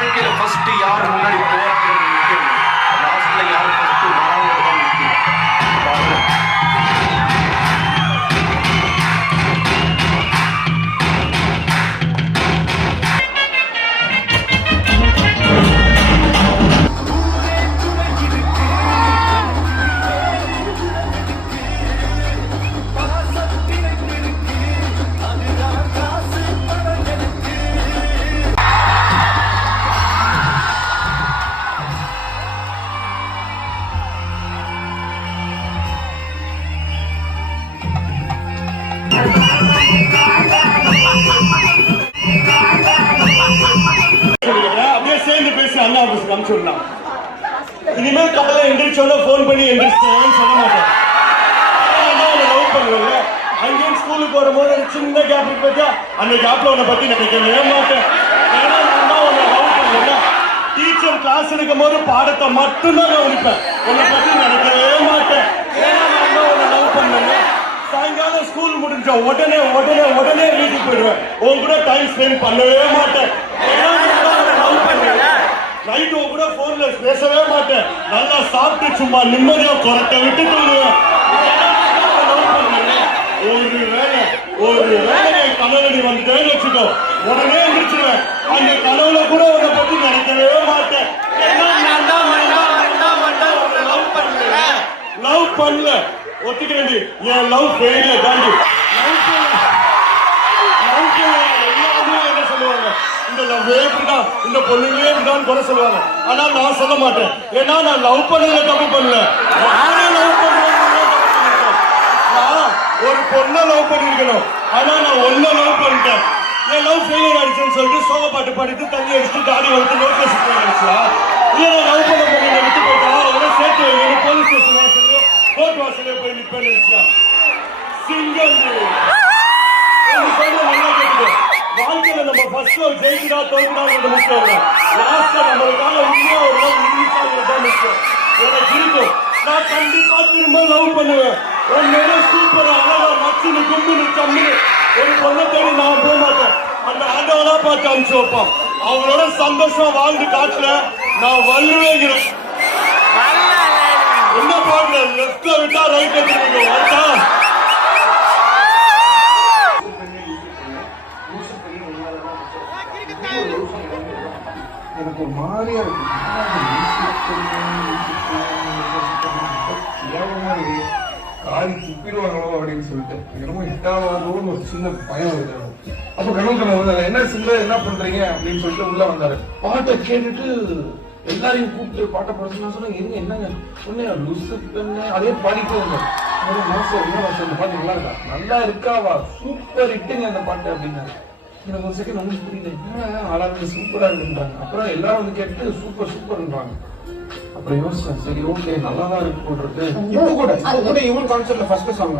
வாழ்க்கையில ஃபர்ஸ்ட் யார் முன்னாடி போறாங்க முக்கியம், லாஸ்ட்ல யார் ஃபர்ஸ்ட் வராங்கிறது தான் முக்கியம். அப்படியே சேர்ந்து பேசி அண்ணா ஆபீஸ்க்கு அனுப்பிச்சுடலாம். இனிமேல் காலையில் எந்திரிச்சோன்னா ஃபோன் பண்ணி எந்திரிச்சேன்னு சொல்ல மாட்டேன். லவ் பண்ணுவேன்ல, அங்கேயும் ஸ்கூலுக்கு வரும்போது ஒரு சின்ன கேப் போச்சா அந்த கேப்ல உன்னை பத்தி நினைக்கவே மாட்டேன். ஏன்னா நான் தான் உன்னை லவ் பண்ணுவேன். டீச்சர் கிளாஸ் எடுக்கும் போது பாடத்தை மட்டும்தான் கவனிப்பேன், உன்னை பத்தி நினைக்கவே மாட்டேன். ஏன்னா நான் தான் உன்னை லவ் பண்ணுவேன். சாயங்காலம் ஸ்கூல் முடிஞ்ச உடனே உடனே உடனே வீட்டுக்கு போயிடுவேன். உன் கூட டைம் ஸ்பெண்ட் பண்ணவே மாட்டேன். நைட்டு கூட போன்ல பேசவே மாட்டேன். நல்லா சாப்பிட்டு சும்மா நிம்மதியா குறைக்க விட்டு தூங்குவேன். ஒரு வேலை கனவு நீ வந்துட்டேன்னு வச்சுக்கோ, உடனே எந்திரிச்சுவேன். அந்த கனவுல கூட உன்னை பத்தி நினைக்கவே மாட்டேன். லவ் பண்ணல ஒத்துக்க வேண்டி என் லவ் ஃபெயிலியர் தாண்டி. எல்லாருமே என்ன சொல்லுவாங்க, இந்த லவ்வே இப்படிதான், இந்த பொண்ணுங்களே இப்படிதான் குறை சொல்லுவாங்க. ஆனா நான் சொல்ல மாட்டேன். ஏன்னா நான் லவ் பண்ணல தப்பு பண்ணல, நானே லவ் பண்ணுவேன். நான் ஒரு பொண்ணை லவ் பண்ணிருக்கணும், ஆனா நான் ஒன்ன லவ் பண்ணிட்டேன். என் லவ் ஃபெயிலியர் ஆயிடுச்சுன்னு சொல்லிட்டு சோக பாட்டு பாடிட்டு தண்ணி அடிச்சுட்டு தாடி வந்து நோட்டீஸ் ஆயிடுச்சா? இல்ல நான் லவ் பண்ண பொண்ணு விட்டு போயிட்டா அவரை சேர்த்து வைக்கணும், போலீஸ் ஸ்டேஷன் வாசலையோ கோர்ட் வாசலையோ போய் நிற்பேன்னு நினைச்சா. சிங்கம் வாழ்க்கையில நம்ம ஃபர்ஸ்ட் ஜெயிக்கிறா தோல்விதான் முக்கியம் இல்லை. லாஸ்ட்ல நம்மளுக்கான உண்மையா ஒரு லவ் தான் முக்கியம். எனக்கு இருக்கும், நான் கண்டிப்பா திரும்ப லவ் பண்ணுவேன். உன்னோட சூப்பரா அழகா மச்சுன்னு கும்புன்னு சம்முன்னு ஒரு பொண்ணை தேடி நான் போக மாட்டேன். அந்த ஆண்டவனா பார்த்து அனுப்பிச்சு வைப்பான். அவங்களோட சந்தோஷம் வாழ்ந்து காட்டுல நான் வல்லுவேங்கிறேன். என்ன பாக்குற, லெஃப்ட்ல விட்டா ரைட்ல திரும்பிங்க வரட்டா. எனக்கு ஒரு மாதிரியா இருக்கு. காரி துப்பிடுவாங்களோ அப்படின்னு சொல்லிட்டு என்னமோ ஹிட்டாவாதோன்னு ஒரு சின்ன பயம் வருது. அப்ப கனவு வந்தாரு, என்ன சிங்கர் என்ன பண்றீங்க அப்படின்னு சொல்லிட்டு உள்ள வந்தாரு. பாட்டை கேட்டுட்டு எல்லாரையும் கூப்பிட்டு பாட்டை பாட சொன்னா என்னங்க சொன்ன லுசு பெண்ணு அதே பாடிட்டு வந்தேன். இந்த பாட்டு நல்லா இருக்கா, நல்லா இருக்காவா, சூப்பர் ஹிட்டுங்க அந்த பாட்டு அப்படின்னாரு. எனக்கு ஒரு செகண்ட் ஒன்றும் புரியல, ஆளாங்க சூப்பரா இருக்குன்றாங்க. அப்புறம் எல்லாரும் வந்து கேட்டு சூப்பர் சூப்பர்ன்றாங்க. அப்புறம் யோசிச்சேன், சரி ஓகே நல்லாதான் இருக்கு போடுறது. இப்போ கூட இவன் கான்சர்ட்ல ஃபர்ஸ்ட் சாங்